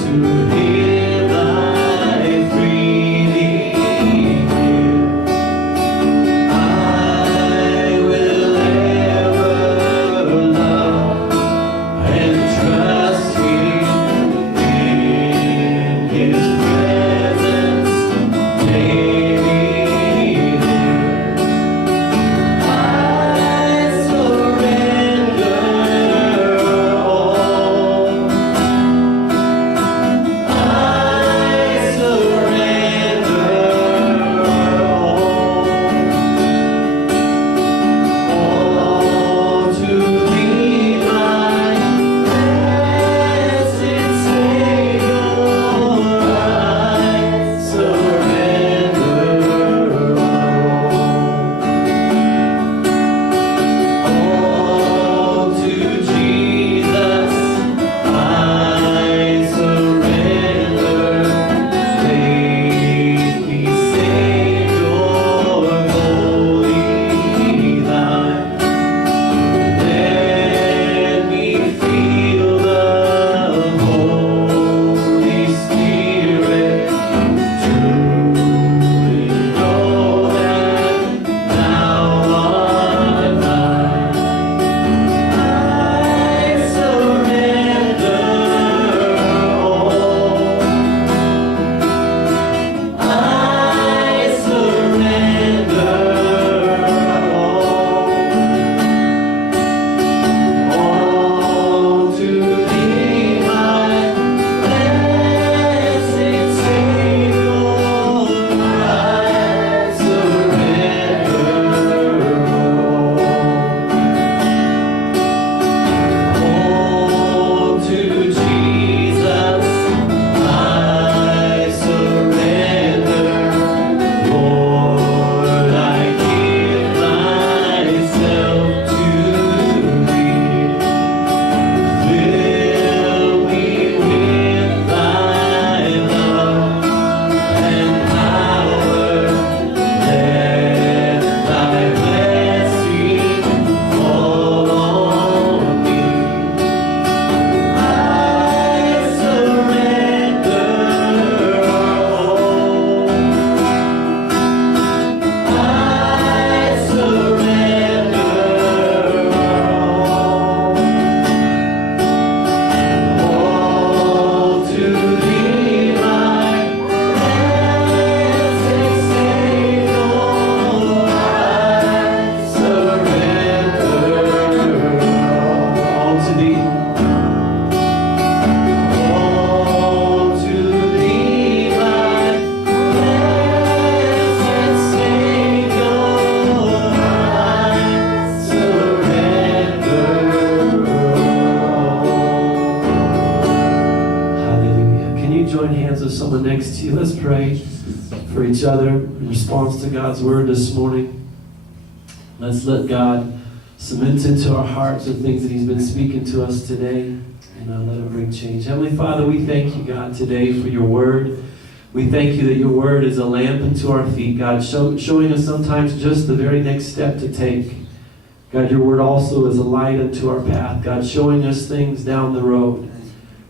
someone next to you. Let's pray for each other in response to God's word this morning. Let's let God cement into our hearts the things that He's been speaking to us today. And let Him bring change. Heavenly Father, we thank you, God, today for your word. We thank you that your word is a lamp unto our feet, God, showing us sometimes just the very next step to take. God, your word also is a light unto our path, God, showing us things down the road.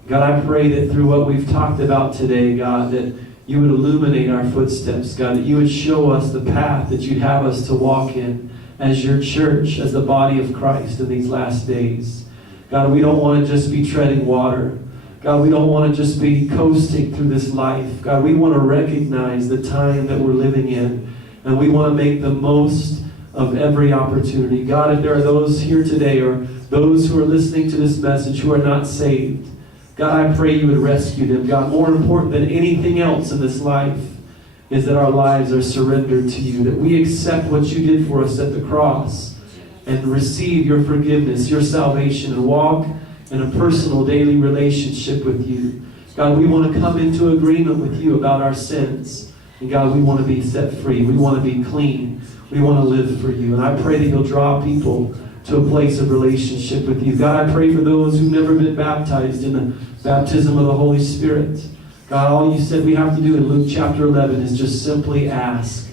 God, I pray that through what we've talked about today, God, that you would illuminate our footsteps, God, that you would show us the path that you'd have us to walk in as your church, as the body of Christ in these last days. God, we don't want to just be treading water. God, we don't want to just be coasting through this life. God, we want to recognize the time that we're living in, and we want to make the most of every opportunity. God, if there are those here today or those who are listening to this message who are not saved, God, I pray you would rescue them. God, more important than anything else in this life is that our lives are surrendered to you, that we accept what you did for us at the cross and receive your forgiveness, your salvation, and walk in a personal daily relationship with you. God, we want to come into agreement with you about our sins. And God, we want to be set free. We want to be clean. We want to live for you. And I pray that you'll draw people to a place of relationship with you. God, I pray for those who've never been baptized in the baptism of the Holy Spirit. God, all you said we have to do in Luke chapter 11 is just simply ask.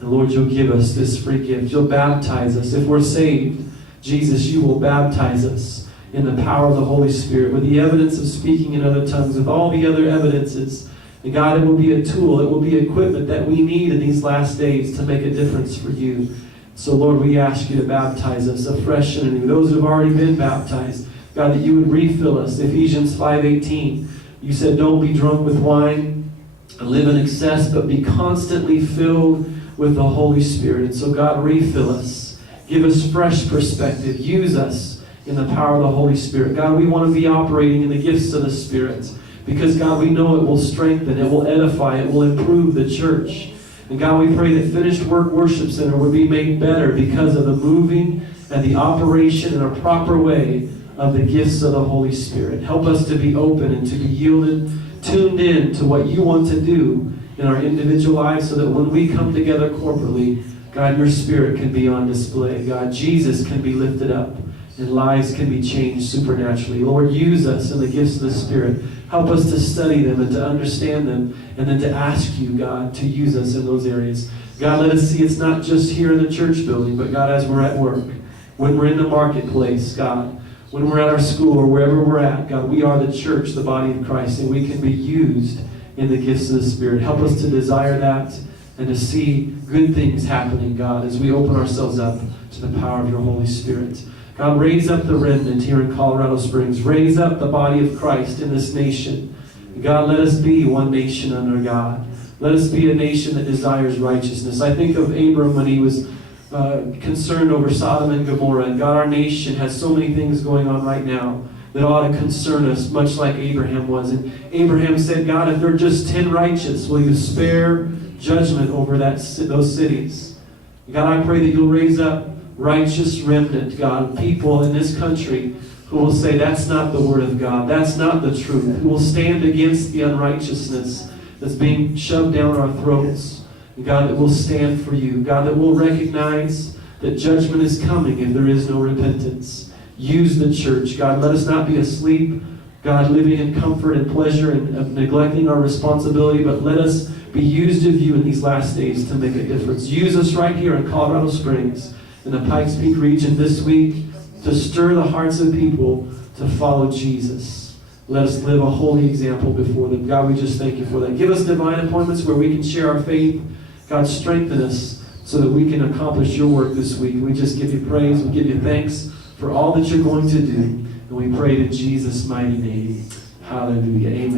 And Lord, you'll give us this free gift. You'll baptize us. If we're saved, Jesus, you will baptize us in the power of the Holy Spirit with the evidence of speaking in other tongues, with all the other evidences. And God, it will be a tool, it will be equipment that we need in these last days to make a difference for you. So Lord, we ask you to baptize us afresh and anew. Those who have already been baptized, God, that you would refill us. Ephesians 5:18, you said, don't be drunk with wine and live in excess, but be constantly filled with the Holy Spirit. And so God, refill us. Give us fresh perspective. Use us in the power of the Holy Spirit. God, we want to be operating in the gifts of the Spirit because, God, we know it will strengthen, it will edify, it will improve the church. And God, we pray that Finished Work Worship Center would be made better because of the moving and the operation in a proper way of the gifts of the Holy Spirit. Help us to be open and to be yielded, tuned in to what you want to do in our individual lives so that when we come together corporately, God, your Spirit can be on display. God, Jesus can be lifted up and lives can be changed supernaturally. Lord, use us in the gifts of the Spirit. Help us to study them and to understand them and then to ask you, God, to use us in those areas. God, let us see it's not just here in the church building, but God, as we're at work, when we're in the marketplace, God, when we're at our school or wherever we're at, God, we are the church, the body of Christ, and we can be used in the gifts of the Spirit. Help us to desire that and to see good things happening, God, as we open ourselves up to the power of your Holy Spirit. God, raise up the remnant here in Colorado Springs. Raise up the body of Christ in this nation. God, let us be one nation under God. Let us be a nation that desires righteousness. I think of Abram when he was concerned over Sodom and Gomorrah. And God, our nation has so many things going on right now that ought to concern us, much like Abraham was. And Abraham said, God, if there are just 10 righteous, will you spare judgment over those cities? God, I pray that you'll raise up righteous remnant, God, people in this country who will say that's not the word of God, that's not the truth, who will stand against the unrighteousness that's being shoved down our throats. And God, that will stand for you. God, that will recognize that judgment is coming if there is no repentance. Use the church. God, let us not be asleep, God, living in comfort and pleasure and neglecting our responsibility, but let us be used of you in these last days to make a difference. Use us right here in Colorado Springs, in the Pikes Peak region this week, to stir the hearts of people to follow Jesus. Let us live a holy example before them. God, we just thank you for that. Give us divine appointments where we can share our faith. God, strengthen us so that we can accomplish your work this week. We just give you praise. We give you thanks for all that you're going to do. And we pray in Jesus' mighty name. Hallelujah. Amen.